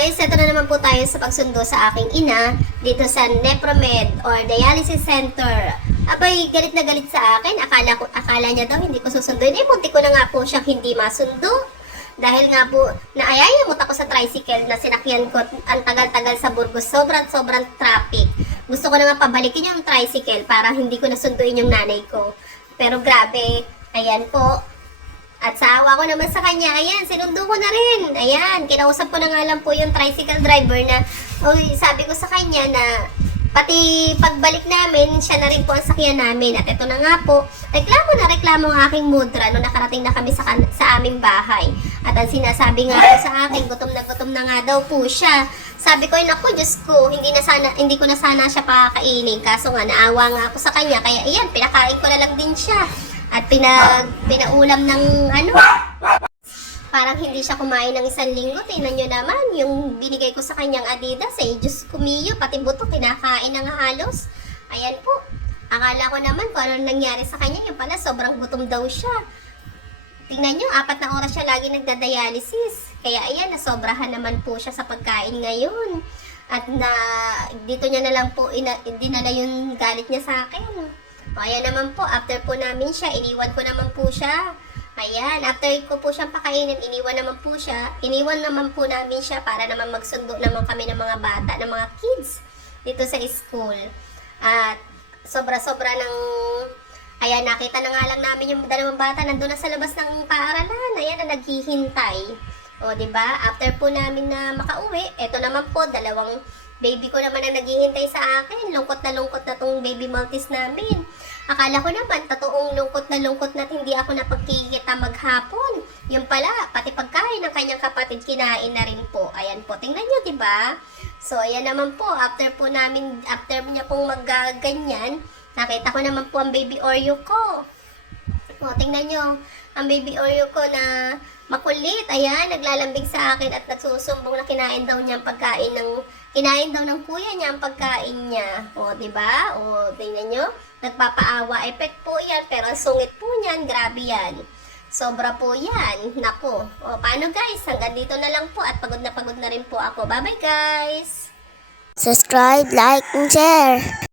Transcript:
guys, ito na naman po tayo sa pagsundo sa aking ina dito sa Nepromed or Dialysis Center. Abay, galit na galit sa akin. Akala niya daw hindi ko susunduin. Munti ko na nga po siyang hindi masundo. Dahil nga po, naayayamot ako sa tricycle na sinakyan ko ang tagal-tagal sa Burgos. Sobrang traffic. Gusto ko na nga pabalikin yung tricycle para hindi ko nasunduin yung nanay ko. Pero grabe, ayan po. At sa awa ko naman sa kanya, ayan, sinundo ko na rin. Ayan, kinausap ko na nga lang po yung tricycle driver na, sabi ko sa kanya na, pati pagbalik namin, siya na rin po ang sakyan namin. At ito na nga po, reklamo ang aking mudra nung nakarating na kami sa aming bahay. At ang sinasabi nga po sa akin, gutom na nga daw po siya. Sabi ko, naku, Diyos ko, hindi ko na sana siya pakakainin. Kaso nga, naawa nga ako sa kanya. Kaya ayan, pinakain ko na lang din siya. At pinaulam ng parang hindi siya kumain ng 1 linggo. Tingnan nyo naman, yung binigay ko sa kanyang Adidas, Diyos kumiyo, pati buto, kinakain na nga halos. Ayan po, akala ko naman kung ano nangyari sa kanya, yung pala sobrang gutom daw siya. Tingnan nyo, 4 na oras siya lagi nagda-dialysis. Kaya ayan, nasobrahan naman po siya sa pagkain ngayon. At dito niya na lang po dinala yung galit niya sa akin. O, ayan naman po, after po namin siya, iniwan ko naman po siya. Ayan, after ko po siyang pakainin, iniwan naman po namin siya para naman magsundo naman kami ng mga bata, ng mga kids dito sa school. At sobra-sobra ng, ayan, nakita na nga lang namin yung dalawang bata nandun na sa labas ng paaralan. Ayan, na naghihintay. O, diba? After po namin na makauwi, eto naman po, dalawang baby ko naman ang naghihintay sa akin. Lungkot na tong baby Maltese namin. Akala ko naman, totoong lungkot na hindi ako napagkikita maghapon. Yung pala, pati pagkain ng kanyang kapatid, kinain na rin po. Ayan po, tingnan nyo, diba? So, ayan naman po, after niya pong magganyan, nakita ko naman po ang baby Oreo ko. O, tingnan nyo, ang baby Oreo ko na makulit, ayan, naglalambing sa akin at nagsusumbong na kinain daw ng kuya niya ang pagkain niya. O, diba? O, tingnan nyo, nagpapaawa effect po yan, pero ang sungit po niyan, grabe yan. Sobra po yan, naku. O, paano guys? Hanggang dito na lang po at pagod na rin po ako. Bye-bye guys! Subscribe, like, and share.